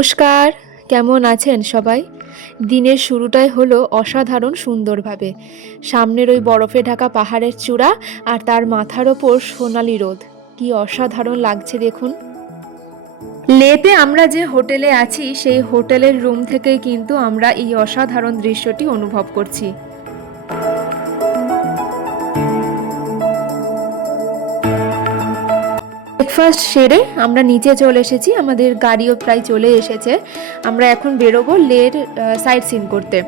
নমস্কার, কেমন আছেন সবাই? দিনের শুরুটাই হলো অসাধারণ সুন্দরভাবে। সামনের ওই বরফে ঢাকা পাহাড়ের চূড়া আর তার মাথার ওপর সোনালি রোদ। কি অসাধারণ লাগছে দেখুন। লেতে আমরা যে হোটেলে আছি সেই হোটেলের রুম থেকেই কিন্তু আমরা এই অসাধারণ দৃশ্যটি অনুভব করছি। ব্রেকফাস্ট সেরে আমরা নিচে চলে এসেছি, আমাদের গাড়িও প্রায় চলে এসেছে। আমরা এখন বেরোবো লের সাইট সিন করতে।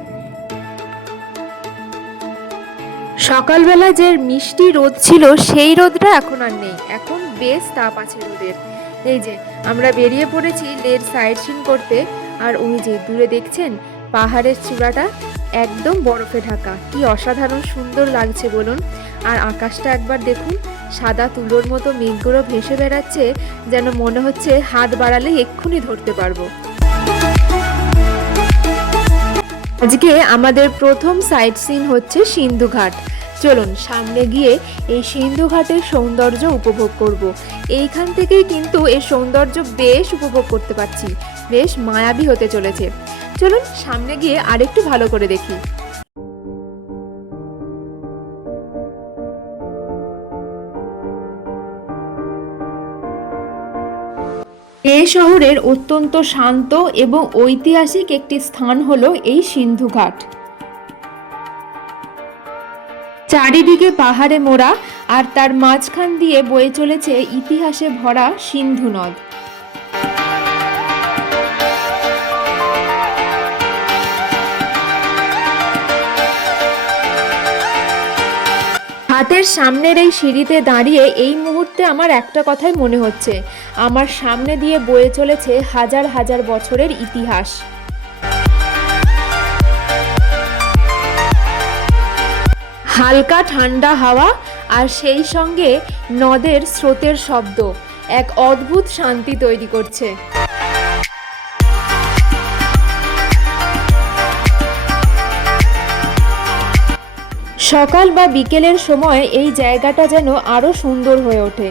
সকালবেলা যে মিষ্টি রোদ ছিল সেই রোদটা এখন আর নেই, এখন বেশ তাপ আছে রোদের। এই যে আমরা বেরিয়ে পড়েছি লের সাইট সিন করতে। আর ওই যে দূরে দেখছেন পাহাড়ের চূড়াটা একদম বরফে ঢাকা, কি অসাধারণ সুন্দর লাগছে বলুন। আর আকাশটা একবার দেখুন, সাদা তুলোর মতো মেঘগুলো ভেসে বেড়াচ্ছে, যেন মনে হচ্ছে হাত বাড়ালেই এক্ষুনি ধরতে পারবো। আজকে আমাদের প্রথম সাইট সিন হচ্ছে সিন্ধু ঘাট। চলুন সামনে গিয়ে এই সিন্ধু ঘাটের সৌন্দর্য উপভোগ করব। এইখান থেকেই কিন্তু এর সৌন্দর্য বেশ উপভোগ করতে পারছি, বেশ মায়াবী হতে চলেছে। চলুন সামনে গিয়ে আরেকটু ভালো করে দেখি। এই শহরের অত্যন্ত শান্ত এবং ঐতিহাসিক একটি স্থান হলো এই সিন্ধু ঘাট। চারিদিকে পাহাড়ে মোড়া আর তার মাঝখান দিয়ে বয়ে চলেছে ইতিহাসে ভরা সিন্ধু নদ। ঘাটের সামনের এই সিঁড়িতে দাঁড়িয়ে এই মুহূর্তে আমার একটা কথাই মনে হচ্ছে, আমার সামনে দিয়ে বয়ে চলেছে হাজার হাজার বছরের ইতিহাস। হালকা ঠান্ডা হাওয়া আর সেই সঙ্গে নদের স্রোতের শব্দ এক অদ্ভুত শান্তি তৈরি করছে। সকাল বা বিকেলের সময় এই জায়গাটা যেন আরো সুন্দর হয়ে ওঠে।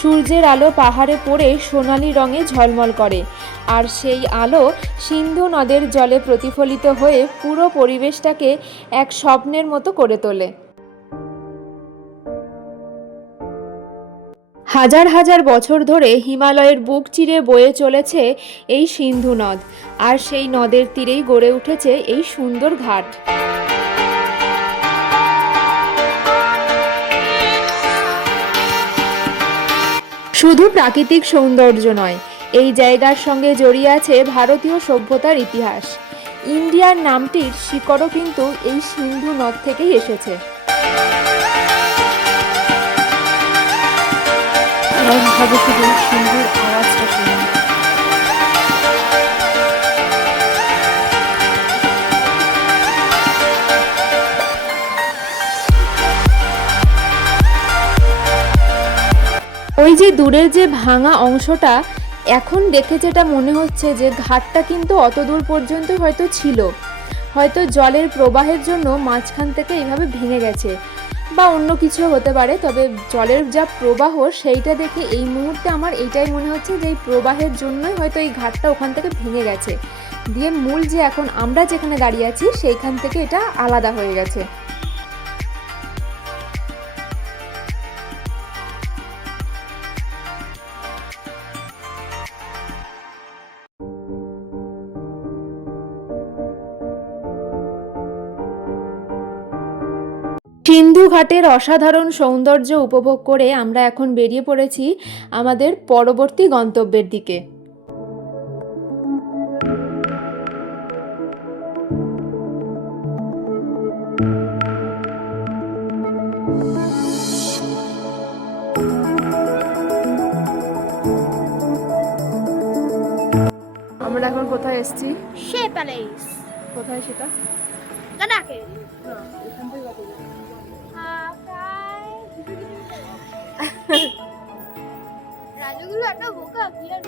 সূর্যের আলো পাহাড়ে পড়ে সোনালি রঙে ঝলমল করে, আর সেই আলো সিন্ধু নদের জলে প্রতিফলিত হয়ে পুরো পরিবেশটাকে এক স্বপ্নের মতো করে তোলে। হাজার হাজার বছর ধরে হিমালয়ের বুক চিরে বয়ে চলেছে এই সিন্ধু নদ, আর সেই নদের তীরেই গড়ে উঠেছে এই সুন্দর ঘাট। শুধু প্রাকৃতিক সৌন্দর্য নয়, এই জায়গার সঙ্গে জড়িয়ে আছে ভারতীয় সভ্যতার ইতিহাস। ইন্ডিয়ার নামটির শিকড়ও কিন্তু এই সিন্ধু নদ থেকেই এসেছে। শুধু সিন্ধুর আওয়াজটা শুনুন। ওই যে দূরের যে ভাঙা অংশটা, এখন দেখে যেটা মনে হচ্ছে যে ঘাটটা কিন্তু অত দূর পর্যন্ত হয়তো ছিল, হয়তো জলের প্রবাহের জন্য মাঝখান থেকে এইভাবে ভেঙে গেছে, বা অন্য কিছু হতে পারে। তবে জলের যা প্রবাহ সেইটা দেখে এই মুহূর্তে আমার এইটাই মনে হচ্ছে যে এই প্রবাহের জন্যই হয়তো এই ঘাটটা ওখান থেকে ভেঙে গেছে, দিয়ে মূল যে এখন আমরা যেখানে দাঁড়িয়ে আছি সেইখান থেকে এটা আলাদা হয়ে গেছে। সিন্ধু ঘাটের অসাধারণ সৌন্দর্য উপভোগ করে আমরা এখন বেরিয়ে পড়েছি আমাদের পরবর্তী গন্তব্যের দিকে। আমরা এখন কোথায় এসেছি? শে প্যালেস। কোথায় সেটা? লাদাখে। না, এখান থেকে কত দূর? রাজগুলো একটা বোকা ক্লিয়ার।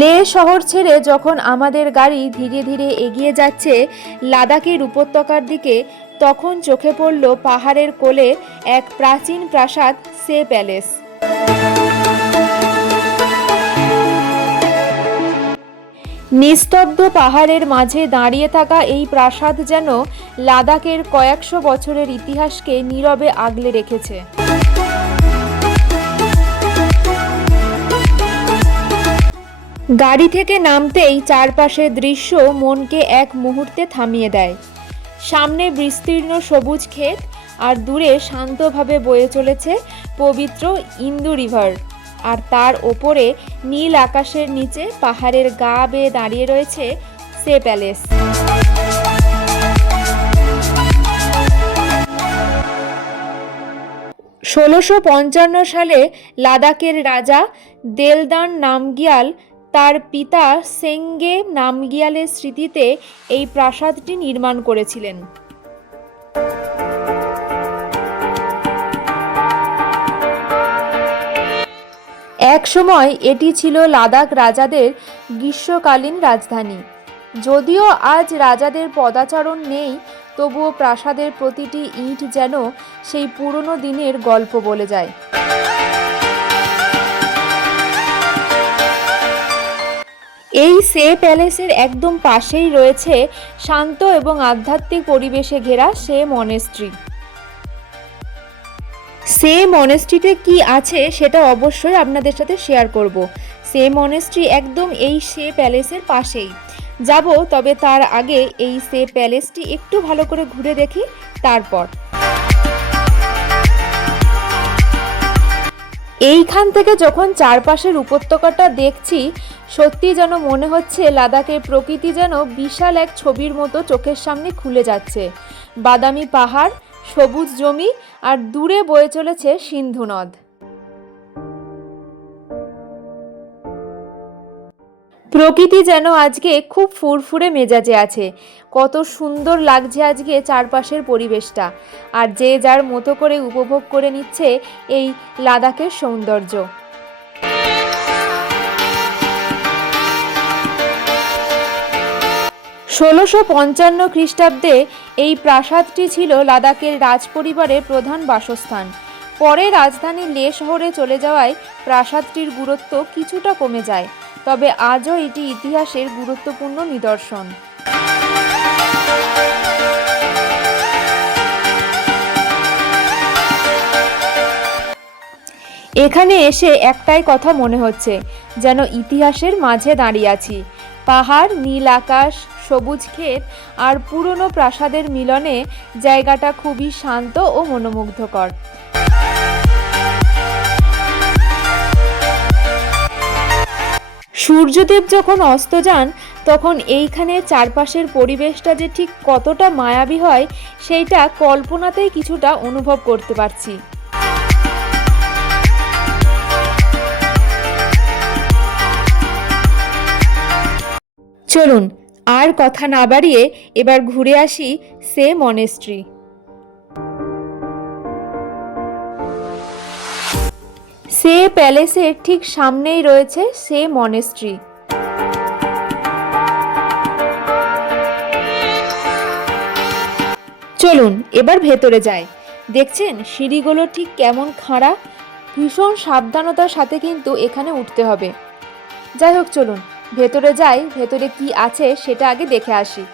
লে শহর ছেড়ে যখন আমাদের গাড়ি ধীরে ধীরে এগিয়ে যাচ্ছে লাদাখের উপত্যকার দিকে, তখন চোখে পড়ল পাহাড়ের কোলে এক প্রাচীন প্রাসাদ, সে প্যালেস। নিস্তব্ধ পাহাড়ের মাঝে দাঁড়িয়ে থাকা এই প্রাসাদ যেন লাদাখের কয়েকশো বছরের ইতিহাসকে নীরবে আগলে রেখেছে। গাড়ি থেকে নামতেই চারপাশের দৃশ্য মনকে এক মুহূর্তে থামিয়ে দেয়। সামনে বিস্তীর্ণ সবুজ ক্ষেত আর দূরে শান্তভাবে বয়ে চলেছে পবিত্র ইন্দু রিভার, আর তার ওপরে নীল আকাশের নিচে পাহাড়ের গা বেয়ে দাঁড়িয়ে রয়েছে সে প্যালেস। ১৬৫৫ সালে লাদাখের রাজা দেলদান নামগিয়াল তার পিতা সেঙ্গে নামগিয়ালের স্মৃতিতে এই প্রাসাদটি নির্মাণ করেছিলেন। একসময় এটি ছিল লাদাখ রাজাদের গ্রীষ্মকালীন রাজধানী। যদিও আজ রাজাদের পদাচারণ নেই, তবুও প্রাসাদের প্রতিটি ইট যেন সেই পুরনো দিনের গল্প বলে যায়। এই সে প্যালেসের একদম পাশেই রয়েছে শান্ত এবং আধ্যাত্মিক পরিবেশে ঘেরা সে মনেস্ট্রি। সে মনেস্ট্রিতে কি আছে সেটা অবশ্যই আপনাদের সাথে শেয়ার করব। সে মনেস্ট্রি একদম এই সে প্যালেসের পাশেই যাব, তবে তার আগে এই সে প্যালেসটি একটু ভালো করে ঘুরে দেখি। তারপর এইখান থেকে যখন চারপাশের উপত্যকাটা দেখছি, সত্যি যেন মনে হচ্ছে লাদাখের প্রকৃতি যেন বিশাল এক ছবির মতো চোখের সামনে খুলে যাচ্ছে। বাদামি পাহাড়, সবুজ জমি আর দূরে বয়ে চলেছে সিন্ধু নদ। প্রকৃতি যেন আজকে খুব ফুরফুরে মেজাজে আছে। কত সুন্দর লাগছে আজকে চারপাশের পরিবেশটা, আর যে যার মতো করে উপভোগ করে নিচ্ছে এই লাদাখের সৌন্দর্য। ১৬৫৫ খ্রিস্টাব্দে এই প্রাসাদটি ছিল লাদাখের রাজপরিবারের প্রধান বাসস্থান। পরে রাজধানী লে শহরে চলে যাওয়ায় প্রাসাদটির গুরুত্ব কিছুটা কমে যায়, তবে আজও এটি ইতিহাসের গুরুত্বপূর্ণ নিদর্শন। এখানে এসে একটাই কথা মনে হচ্ছে, যেন ইতিহাসের মাঝে দাঁড়িয়ে আছি। পাহাড়, নীল আকাশ, সবুজ ক্ষেত আর পুরনো প্রাসাদের মিলনে জায়গাটা খুবই শান্ত ও মনোমুগ্ধকর। সূর্যদেব যখন অস্ত যান, তখন এইখানে চারপাশের পরিবেশটা যে ঠিক কতটা মায়াবী হয় সেইটা কল্পনাতেই কিছুটা অনুভব করতে পারছি। চলুন আর কথা না বাড়িয়ে এবার ঘুরে আসি সে মনেস্ট্রি। সে প্যালেসের ঠিক সামনেই রয়েছে সে মনেস্ট্রি। চলুন এবার ভেতরে যাই। দেখছেন সিঁড়িগুলো ঠিক কেমন খাড়া, ভীষণ সাবধানতার সাথে কিন্তু এখানে উঠতে হবে। যাই হোক, চলুন ভেতরে যাই, ভেতরে কি আছে সেটা আগে দেখে আসি।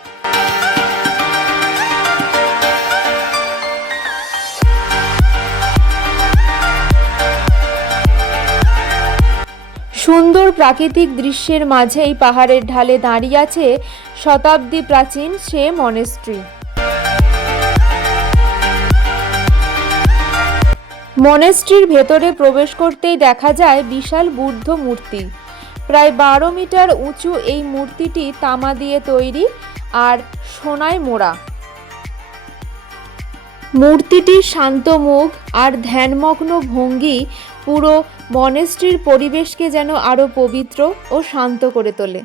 সুন্দর প্রাকৃতিক দৃশ্যের মাঝেই পাহাড়ের ঢালে দাঁড়িয়ে আছে শতাব্দী প্রাচীন সে মনেস্ট্রি। মনেস্ট্রির ভেতরে প্রবেশ করতেই দেখা যায় বিশাল বুদ্ধ মূর্তি। প্রায় ১২ মিটার উঁচু এই মূর্তিটি তামা দিয়ে তৈরি আর সোনায় মোড়া। মূর্তিটির শান্ত মুখ আর ধ্যানমগ্ন ভঙ্গি পুরো মনেস্ট্রির পরিবেশকে যেন আরো পবিত্র ও শান্ত করে তোলে।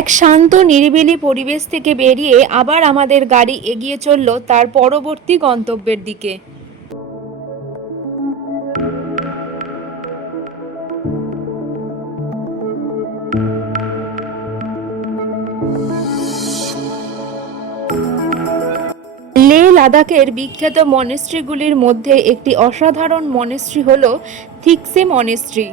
এক শান্ত নিরিবিলি পরিবেশ থেকে বেরিয়ে আবার আমাদের গাড়ি এগিয়ে চলল তার পরবর্তী গন্তব্যের দিকে। লাদাখের বিখ্যাত মনেস্ট্রিগুলির মধ্যে একটি অসাধারণ মনেস্ট্রি হল থিকসে মনেস্ট্রি।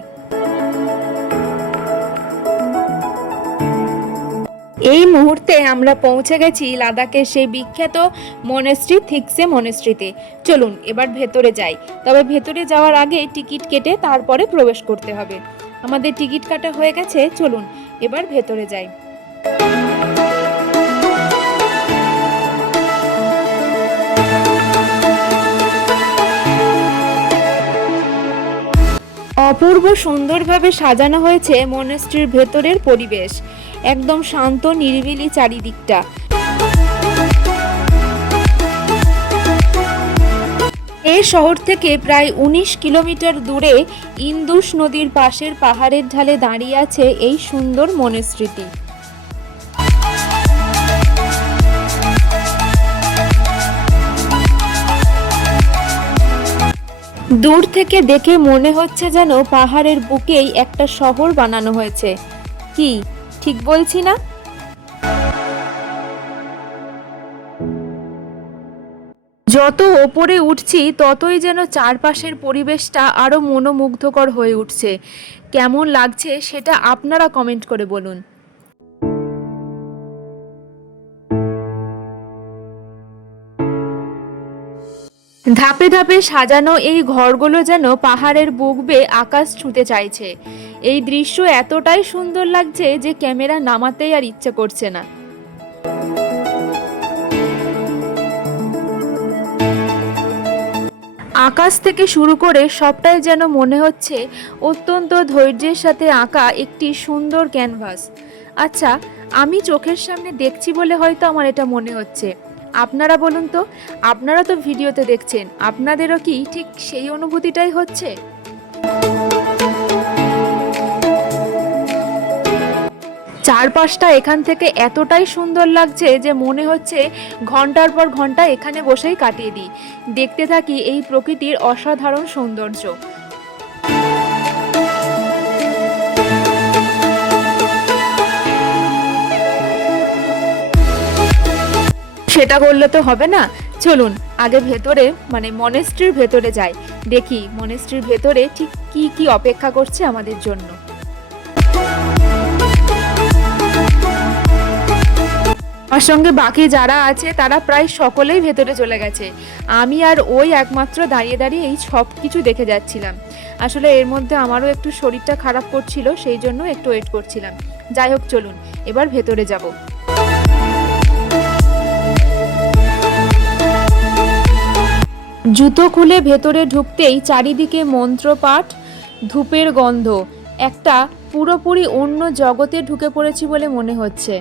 এই মুহূর্তে আমরা পৌঁছে গেছি লাদাখের সেই বিখ্যাত মনেস্ট্রি থিকসে মনেস্ট্রিতে। চলুন এবার ভেতরে যাই। তবে ভেতরে যাওয়ার আগে টিকিট কেটে তারপরে প্রবেশ করতে হবে। আমাদের টিকিট কাটা হয়ে গেছে, চলুন এবার ভেতরে যাই। অপূর্ব সুন্দরভাবে সাজানো হয়েছে মনেস্ট্রির ভেতরের পরিবেশ, একদম শান্ত নিরিবিলি চারিদিকটা। এই শহর থেকে প্রায় 19 কিলোমিটার দূরে ইন্দুস নদীর পাশের পাহাড়ের ঢালে দাঁড়িয়ে আছে এই সুন্দর মনেস্ট্রিটি। দূর থেকে দেখে মনে হচ্ছে যেন পাহাড়ের বুকেই একটা শহর বানানো হয়েছে। কি ঠিক বলছি না? যত ওপরে উঠছি ততই যেন চারপাশের পরিবেশটা আরো মনোমুগ্ধকর হয়ে উঠছে। কেমন লাগছে সেটা আপনারা কমেন্ট করে বলুন। ধাপে ধাপে সাজানো এই ঘরগুলো যেন পাহাড়ের বুক বেয়ে আকাশ ছুঁতে চাইছে। এই দৃশ্য এতটাই সুন্দর লাগছে যে ক্যামেরা নামাতেই আর ইচ্ছে করছে না। আকাশ থেকে শুরু করে সবটাই যেন মনে হচ্ছে অত্যন্ত ধৈর্যের সাথে আঁকা একটি সুন্দর ক্যানভাস। আচ্ছা, আমি চোখের সামনে দেখছি বলে হয়তো আমার এটা মনে হচ্ছে। আপনারা বলুন তো, আপনারা তো ভিডিওতে দেখছেন, আপনাদেরও কি ঠিক সেই অনুভূতিটাই হচ্ছে? চারপাশটা এখান থেকে এতটাই সুন্দর লাগছে যে মনে হচ্ছে ঘন্টার পর ঘন্টা এখানে বসেই কাটিয়ে দিই, দেখতে থাকি এই প্রকৃতির অসাধারণ সৌন্দর্য। সেটা করলে তো হবে না, চলুন আগে ভেতরে মনেস্ট্রির ভেতরে যাই, দেখি মনেস্ট্রির ভেতরে ঠিক কি কি অপেক্ষা করছে আমাদের জন্য। আমার সঙ্গে বাকি যারা আছে তারা প্রায় সকলেই ভেতরে চলে গেছে। আমি আর ওই একমাত্র দাঁড়িয়ে দাঁড়িয়ে এই সব কিছু দেখে যাচ্ছিলাম। আসলে এর মধ্যে আমারও একটু শরীরটা খারাপ করছিল, সেই জন্য একটু ওয়েট করছিলাম। যাই হোক, চলুন এবার ভেতরে যাব। জুতো খুলে ভেতরে ঢুকতেই চারিদিকে মন্ত্রপাঠ, ধূপের গন্ধ, একটা পুরোপুরি অন্য জগতে ঢুকে পড়েছি বলে মনে হচ্ছে।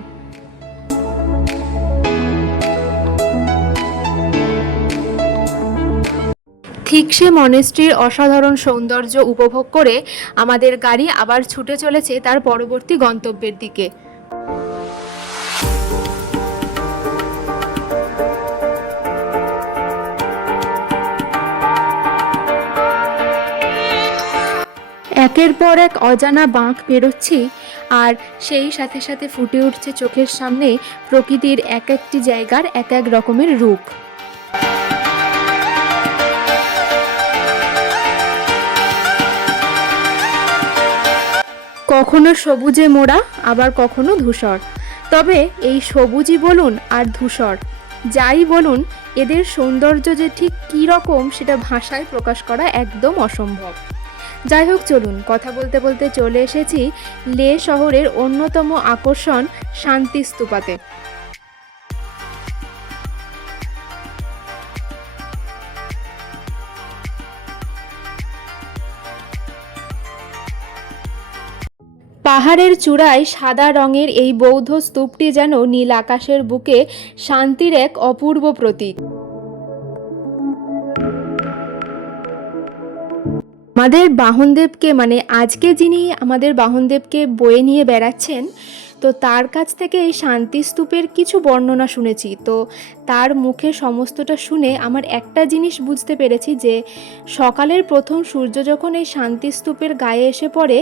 থিকসে মনেস্ট্রির অসাধারণ সৌন্দর্য উপভোগ করে আমাদের গাড়ি আবার ছুটে চলেছে তার পরবর্তী গন্তব্যের দিকে। একের পর এক অজানা বাঁক পেরোচ্ছি, আর সেই সাথে সাথে ফুটে উঠছে চোখের সামনে প্রকৃতির এক একটি জায়গার এক এক রকমের রূপ। কখনো সবুজে মোড়া, আবার কখনো ধূসর। তবে এই সবুজই বলুন আর ধূসর যাই বলুন, এদের সৌন্দর্য যে ঠিক কী রকম সেটা ভাষায় প্রকাশ করা একদম অসম্ভব। যাই হোক, চলুন কথা বলতে বলতে চলে এসেছি লে শহরের অন্যতম আকর্ষণ শান্তি স্তূপাতে। পাহাড়ের চূড়ায় সাদা রঙের এই বৌদ্ধ স্তূপটি যেন নীল আকাশের বুকে শান্তির এক অপূর্ব প্রতীক। আমাদের বাহনদেবকে আজকে যিনি আমাদের বাহনদেবকে বয়ে নিয়ে বেড়াচ্ছেন, তো তার কাছ থেকে এই শান্তি স্তূপের কিছু বর্ণনা শুনেছি। তো তার মুখে সমস্তটা শুনে আমার একটা জিনিস বুঝতে পেরেছি যে সকালের প্রথম সূর্য যখন এই শান্তি স্তূপের গায়ে এসে পড়ে,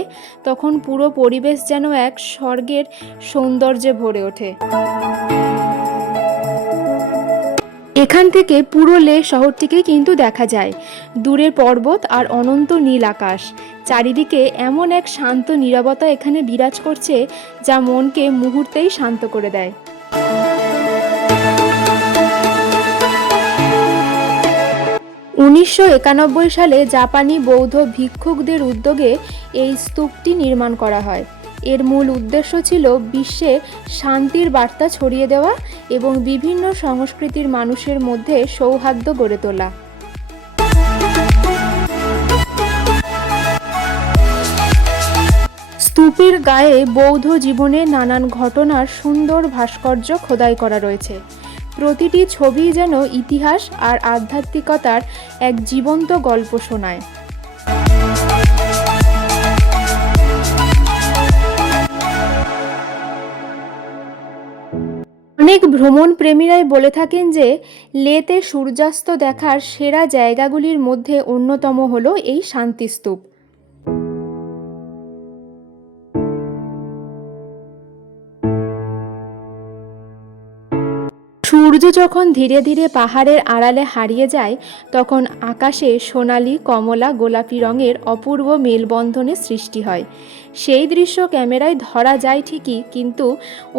তখন পুরো পরিবেশ যেন এক স্বর্গের সৌন্দর্যে ভরে ওঠে। এখান থেকে পুরো লে শহরটিকে কিন্তু দেখা যায়, দূরের পর্বত আর অনন্ত নীল আকাশ। চারিদিকে এমন এক শান্ত নীরবতা এখানে বিরাজ করছে যা মনকে মুহূর্তেই শান্ত করে দেয়। 1991 সালে জাপানি বৌদ্ধ ভিক্ষুকদের উদ্যোগে এই স্তূপটি নির্মাণ করা হয়। এর মূল উদ্দেশ্য ছিল বিশ্বে শান্তির বার্তা ছড়িয়ে দেওয়া এবং বিভিন্ন সংস্কৃতির মানুষের মধ্যে সৌহার্দ্য গড়ে তোলা। স্তূপের গায়ে বৌদ্ধ জীবনের নানান ঘটনার সুন্দর ভাস্কর্য খোদাই করা রয়েছে। প্রতিটি ছবি যেন ইতিহাস আর আধ্যাত্মিকতার এক জীবন্ত গল্প শোনায়। অনেক ভ্রমণ প্রেমীরাই বলে থাকেন যে লেতে সূর্যাস্ত দেখার সেরা জায়গাগুলির মধ্যে অন্যতম হলো এই শান্তিস্তূপ। সূর্য যখন ধীরে ধীরে পাহাড়ের আড়ালে হারিয়ে যায়, তখন আকাশে সোনালি, কমলা, গোলাপি রঙের অপূর্ব মেলবন্ধনের সৃষ্টি হয়। সেই দৃশ্য ক্যামেরায় ধরা যায় ঠিকই, কিন্তু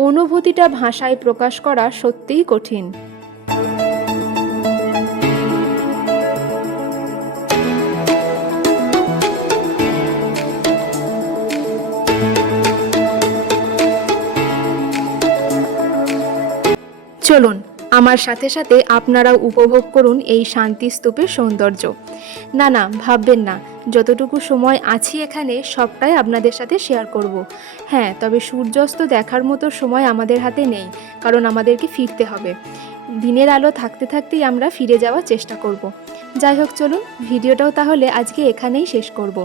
অনুভূতিটা ভাষায় প্রকাশ করা সত্যিই কঠিন। চলুন আমার সাথে সাথে আপনারাও উপভোগ করুন এই শান্তিস্তূপের সৌন্দর্য। না ভাববেন না, যতটুকু সময় আছি এখানে সবটাই আপনাদের সাথে শেয়ার করব। হ্যাঁ, তবে সূর্যাস্ত দেখার মতো সময় আমাদের হাতে নেই, কারণ আমাদেরকে ফিরতে হবে। দিনের আলো থাকতে থাকতেই আমরা ফিরে যাওয়ার চেষ্টা করব। যাই হোক, চলুন ভিডিওটাও তাহলে আজকে এখানেই শেষ করব।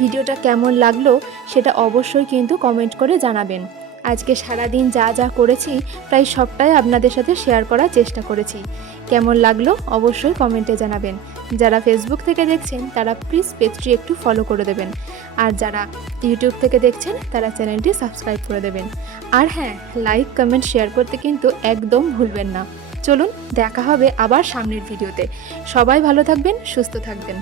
ভিডিওটা কেমন লাগলো সেটা অবশ্যই কিন্তু কমেন্ট করে জানাবেন। আজকে সারাদিন যা যা করেছি প্রায় সবটাই আপনাদের সাথে শেয়ার করার চেষ্টা করেছি। কেমন লাগলো অবশ্যই কমেন্টে জানাবেন। যারা ফেসবুক থেকে দেখছেন তারা প্লিজ পেজটি একটু ফলো করে দেবেন, আর যারা ইউটিউব থেকে দেখছেন তারা চ্যানেলটি সাবস্ক্রাইব করে দেবেন। আর হ্যাঁ, লাইক, কমেন্ট, শেয়ার করতে কিন্তু একদম ভুলবেন না। চলুন দেখা হবে আবার সামনের ভিডিওতে। সবাই ভালো থাকবেন, সুস্থ থাকবেন।